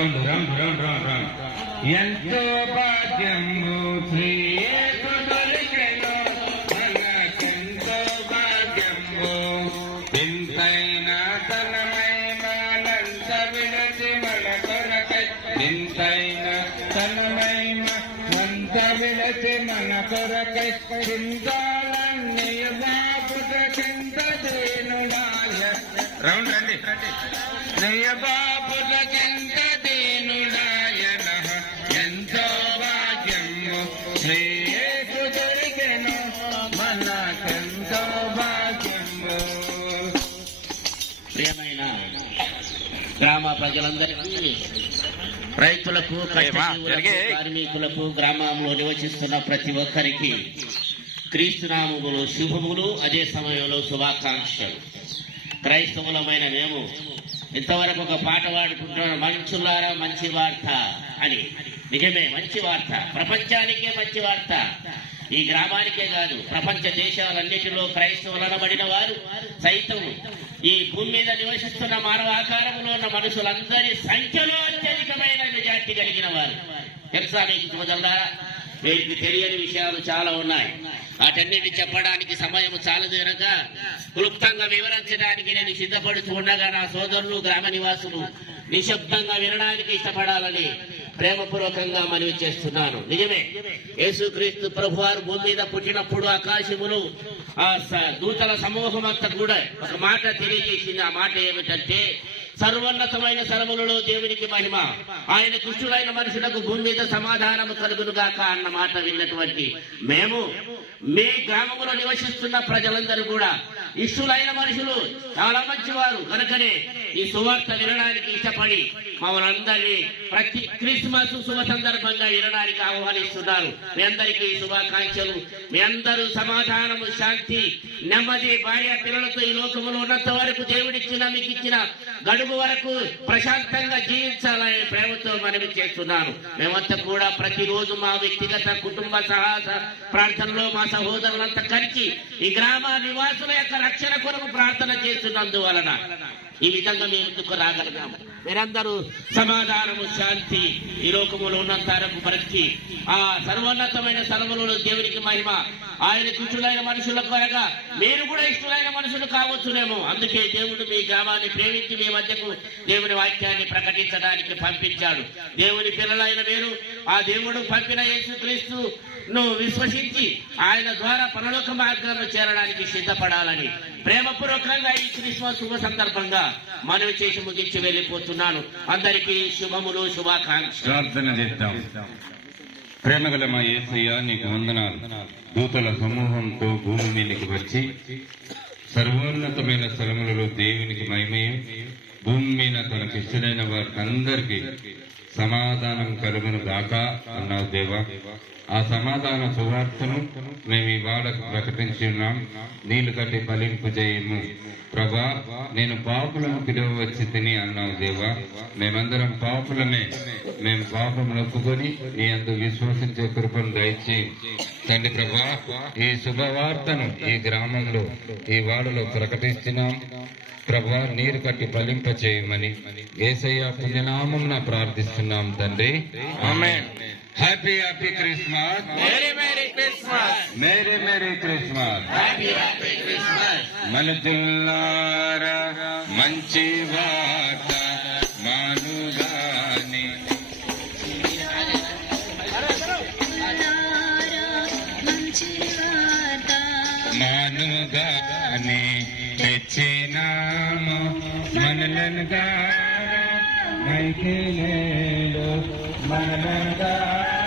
Round round round round round ఎంతో భాగ్యము శ్రీయేసు దొరికెను తనమైన నంత విడచి మన కొరకై ఇంతైన బాపుట చింత దేనుడాయ రౌండ్ రండి నయ బాపుట చింత భాగ్యము శ్రేయసు దొరికెను మనకెంతో భాగ్యము ప్రియమైన గ్రామ ప్రజలందరికీ రైతులకు కార్మికులకు గ్రామంలో నివసిస్తున్న ప్రతి ఒక్కరికి క్రీస్తునామములు శుభములు అదే సమయంలో శుభాకాంక్షలు. క్రైస్తవులమైన మేము ఇంతవరకు ఒక పాట పాడుకుంటున్న. మంచులారా మంచి వార్త అని. నిజమే మంచి వార్త. ప్రపంచానికే మంచి వార్త. ఈ గ్రామానికే కాదు ప్రపంచ దేశాలన్నిటిలో క్రైస్తవులనబడిన వారు సైతం ఈ భూమి మీద నివసిస్తున్న మానవ ఆకారంలో ఉన్న మనుషులందరి సంఖ్యలో అత్యధికమైన నిజాతి కలిగిన వారు. తెలుసా మీకు సోదరులారా? వీరికి తెలియని విషయాలు చాలా ఉన్నాయి. వాటన్నిటి చెప్పడానికి సమయం చాలదు కనుక క్లుప్తంగా వివరించడానికి నేను సిద్ధపడుతూ ఉండగా నా సోదరులు గ్రామ నివాసులు నిశ్శబ్దంగా వినడానికి ఇష్టపడాలని ప్రేమపూర్వకంగా మనవి చేస్తున్నాను. నిజమే. యేసుక్రీస్తు ప్రభువారు భూమి మీద పుట్టినప్పుడు ఆకాశములు ఆ దూతల సమూహం అంతా కూడా ఒక మాట తెలియజేసింది. ఆ మాట ఏమిటంటే సర్వోన్నతమైన సర్వములలో దేవునికి మహిమ ఆయన కృష్ణులైన మనుషులకు భూమి మీద సమాధానము కలుగును గాక అన్న మాట విన్నటువంటి మేము మీ గ్రామంలో నివసిస్తున్న ప్రజలందరూ కూడా ఇష్టులైన మనుషులు చాలా మంచివారు. కనుకనే ఈ సువార్త వినడానికి ఇష్టపడి మమ్మల్ని అందరినీ ప్రతి క్రిస్మస్ శుభ సందర్భంగా వినడానికి ఆహ్వానిస్తున్నారు. మీ అందరికీ శుభాకాంక్షలు. మీ అందరూ సమాధానము శాంతి నెమ్మది భార్య పిల్లలతో ఈ లోకములో ఉన్నంత వరకు దేవుడిచ్చిన మీకు ఇచ్చిన గడువు వరకు ప్రశాంతంగా జీవించాలని ప్రేమతో మనవి చేస్తున్నాను. మేమంతా కూడా ప్రతిరోజు మా వ్యక్తిగత కుటుంబ సహాస ప్రార్థనలో మా సహోదరులంతా కలిసి ఈ గ్రామ నివాసుల యొక్క రక్షణ కొరకు ప్రార్థన చేస్తున్నందువలన ఈ విధంగా మేము ఎందుకు రాగలిగాము. మీరందరూ సమాధానము శాంతి ఈ లోకములో ఉన్నంత వరకు ఆ సర్వోన్నతమైన సర్వములు దేవునికి మహిమ. ఆయన ఇష్టలైన మనుషులకు అనగా మీరు కూడా ఇష్టలైన మనుషులు కావచ్చునేమో. అందుకే దేవుడు మీ గ్రామాన్ని ప్రేమించి మీ మధ్యకు దేవుని వాక్యాన్ని ప్రకటించడానికి పంపించాడు. దేవుని పిల్లలైన మీరు ఆ దేవుడు పంపిన యేసుక్రీస్తు నువ్వు విశ్వసించి ఆయన ద్వారా పరలోక మార్గంలో చేరడానికి సిద్ధపడాలని ప్రేమపూర్వకంగా ఈ క్రిస్మస్ శుభ సందర్భంగా మనవి చేసి ముగించి వెళ్ళిపోతున్నాను. అందరికీ శుభములు శుభాకాంక్ష ప్రార్థన చేద్దాం. ప్రేమగల మా నీకు వందనాలు. దూతల సమూహంతో భూమి మీదకి వచ్చి సర్వోన్నతమైన స్థలములలో దేవునికి మహిమయం. భూమి మీద తనకు ఇష్టమైన వారికి అందరికీ సమాధానం కలుగును గాక అన్నావు దేవా. ఆ సమాధాన సువార్తను మేము ఇవాళ ప్రకటించి ఉన్నాం. నీళ్ళు కట్టి ఫలింపు చేయము. ప్రభా నేను పాపులను పిలువచ్చి తిని అన్నావు దేవా. మేమందరం పాపులమే. మేము పాపం ఒప్పుకొని నీ అందు విశ్వసించే కృపను దయచి. తండ్రి ప్రభా ఈ శుభవార్తను ఈ గ్రామంలో ఈ వాడలో ప్రకటిస్తున్నాం. ప్రభా నీరు కట్టి ఫలింప చేయమని ఏసయ్య పుణ్యనామం ప్రార్థిస్తున్నాం. తండ్రి. Happy happy Christmas. Merry merry Christmas. మనుజుల్లారా మంచి వార్త మానుగాని. మానుగాని తెచ్చినాము మనలను మైకేలేడు మనలను మన